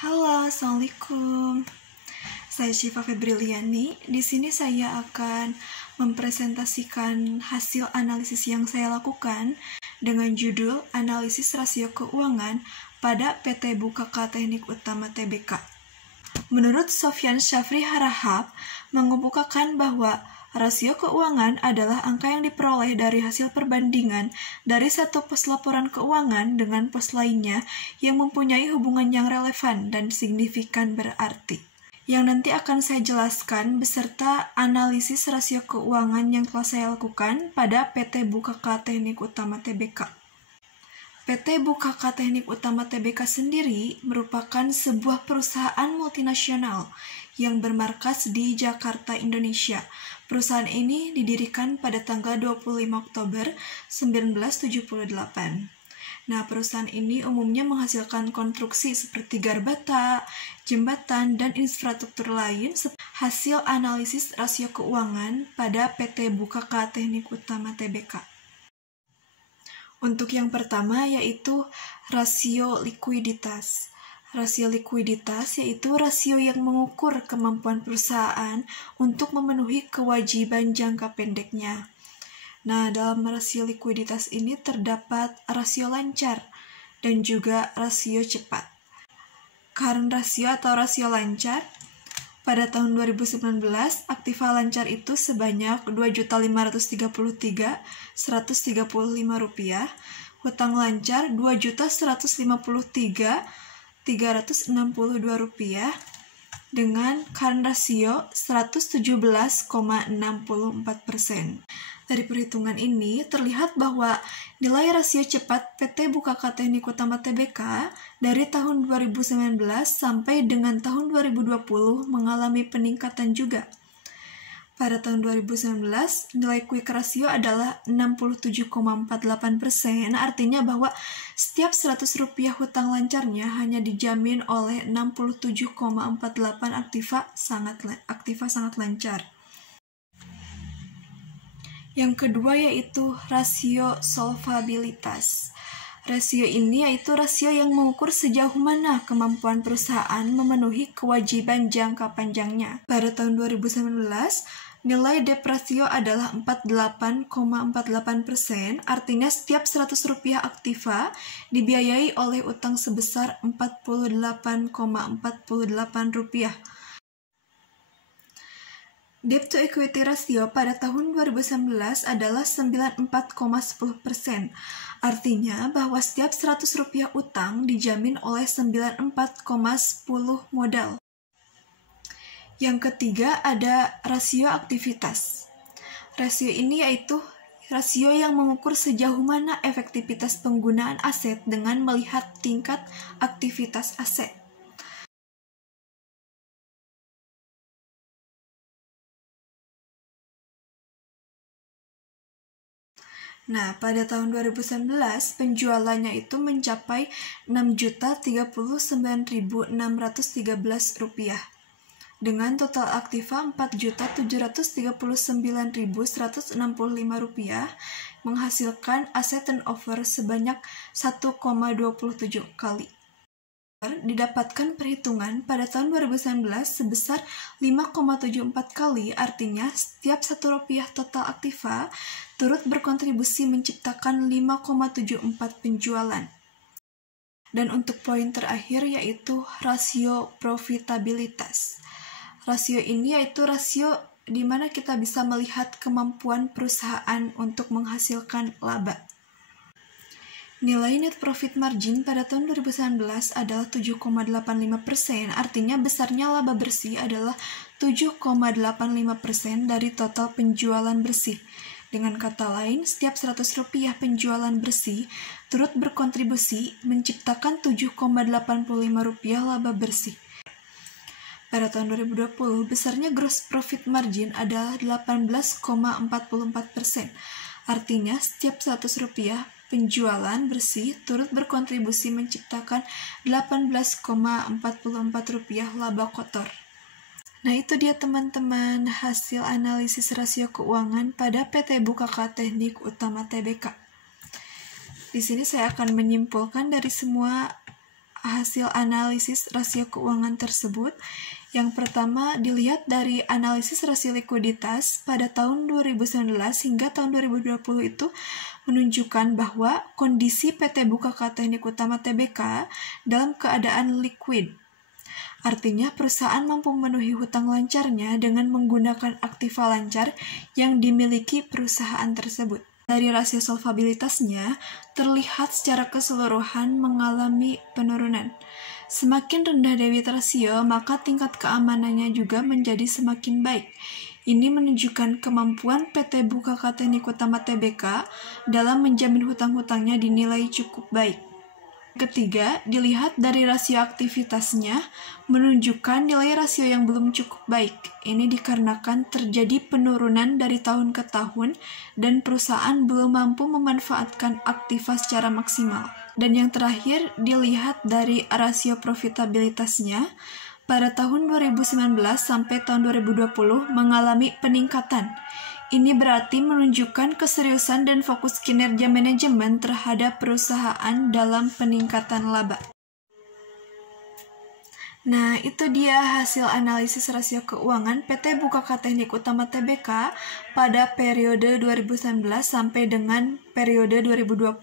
Halo, Assalamualaikum. Saya Syifa Febriliani. Di sini saya akan mempresentasikan hasil analisis yang saya lakukan dengan judul Analisis Rasio Keuangan pada PT Bukaka Teknik Utama Tbk. Menurut Sofyan Syafri Harahap, mengemukakan bahwa rasio keuangan adalah angka yang diperoleh dari hasil perbandingan dari satu pos laporan keuangan dengan pos lainnya yang mempunyai hubungan yang relevan dan signifikan berarti. Yang nanti akan saya jelaskan beserta analisis rasio keuangan yang telah saya lakukan pada PT Bukaka Teknik Utama Tbk. PT Bukaka Teknik Utama Tbk sendiri merupakan sebuah perusahaan multinasional yang bermarkas di Jakarta, Indonesia. Perusahaan ini didirikan pada tanggal 25 Oktober 1978. Nah, perusahaan ini umumnya menghasilkan konstruksi seperti garbata, jembatan, dan infrastruktur lain. Hasil analisis rasio keuangan pada PT Bukaka Teknik Utama Tbk. Untuk yang pertama yaitu rasio likuiditas. Rasio likuiditas yaitu rasio yang mengukur kemampuan perusahaan untuk memenuhi kewajiban jangka pendeknya. Nah, dalam rasio likuiditas ini terdapat rasio lancar dan juga rasio cepat. Current rasio atau rasio lancar pada tahun 2019, aktiva lancar itu sebanyak Rp2.533.135, hutang lancar Rp2.153.362 dengan current rasio 117,64%. Dari perhitungan ini, terlihat bahwa nilai rasio cepat PT Bukaka Teknik Utama Tbk dari tahun 2019 sampai dengan tahun 2020 mengalami peningkatan juga. Pada tahun 2019, nilai quick ratio adalah 67,48%, artinya bahwa setiap Rp100 hutang lancarnya hanya dijamin oleh 67,48 aktiva sangat lancar. Yang kedua yaitu rasio solvabilitas. Rasio ini yaitu rasio yang mengukur sejauh mana kemampuan perusahaan memenuhi kewajiban jangka panjangnya. Pada tahun 2019, nilai debt ratio adalah 48,48%, artinya setiap Rp100 aktiva dibiayai oleh utang sebesar Rp48,48. Debt to equity ratio pada tahun 2019 adalah 94,10%. Artinya bahwa setiap Rp100 utang dijamin oleh 94,10 modal. Yang ketiga ada rasio aktivitas. Rasio ini yaitu rasio yang mengukur sejauh mana efektivitas penggunaan aset dengan melihat tingkat aktivitas aset. Nah, pada tahun 2019, penjualannya itu mencapai Rp6.039.613 dengan total aktiva Rp4.739.165 menghasilkan aset turnover sebanyak 1,27 kali. Didapatkan perhitungan pada tahun 2019 sebesar 5,74 kali, artinya setiap Rp1 total aktiva turut berkontribusi menciptakan 5,74 penjualan. Dan untuk poin terakhir yaitu rasio profitabilitas. Rasio ini yaitu rasio di mana kita bisa melihat kemampuan perusahaan untuk menghasilkan laba. Nilai net profit margin pada tahun 2019 adalah 7,85%, artinya besarnya laba bersih adalah 7,85% dari total penjualan bersih. Dengan kata lain, setiap Rp100 penjualan bersih turut berkontribusi menciptakan Rp7,85 laba bersih. Pada tahun 2020, besarnya gross profit margin adalah 18,44%, artinya setiap Rp100 penjualan bersih turut berkontribusi menciptakan Rp18,44 laba kotor. Nah, itu dia teman-teman hasil analisis rasio keuangan pada PT Bukaka Teknik Utama Tbk. Di sini saya akan menyimpulkan dari semua hasil analisis rasio keuangan tersebut. Yang pertama, dilihat dari analisis rasio likuiditas pada tahun 2019 hingga tahun 2020 itu menunjukkan bahwa kondisi PT Bukaka Teknik Utama Tbk dalam keadaan liquid. Artinya, perusahaan mampu memenuhi hutang lancarnya dengan menggunakan aktiva lancar yang dimiliki perusahaan tersebut. Dari rasio solvabilitasnya, terlihat secara keseluruhan mengalami penurunan. Semakin rendah debit rasio, maka tingkat keamanannya juga menjadi semakin baik. Ini menunjukkan kemampuan PT Bukaka Teknik Utama Tbk dalam menjamin hutang-hutangnya dinilai cukup baik. Ketiga, dilihat dari rasio aktivitasnya, menunjukkan nilai rasio yang belum cukup baik. Ini dikarenakan terjadi penurunan dari tahun ke tahun dan perusahaan belum mampu memanfaatkan aktiva secara maksimal. Dan yang terakhir, dilihat dari rasio profitabilitasnya, pada tahun 2019 sampai tahun 2020 mengalami peningkatan. Ini berarti menunjukkan keseriusan dan fokus kinerja manajemen terhadap perusahaan dalam peningkatan laba. Nah, itu dia hasil analisis rasio keuangan PT Bukaka Teknik Utama Tbk pada periode 2019 sampai dengan periode 2020.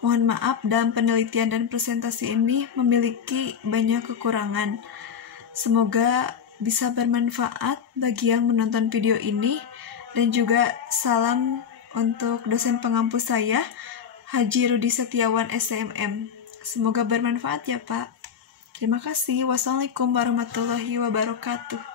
Mohon maaf, dalam penelitian dan presentasi ini memiliki banyak kekurangan. Semoga bisa bermanfaat bagi yang menonton video ini, dan juga salam untuk dosen pengampu saya, Haji Rudi Setiawan STMM. Semoga bermanfaat ya Pak. Terima kasih. Wassalamualaikum warahmatullahi wabarakatuh.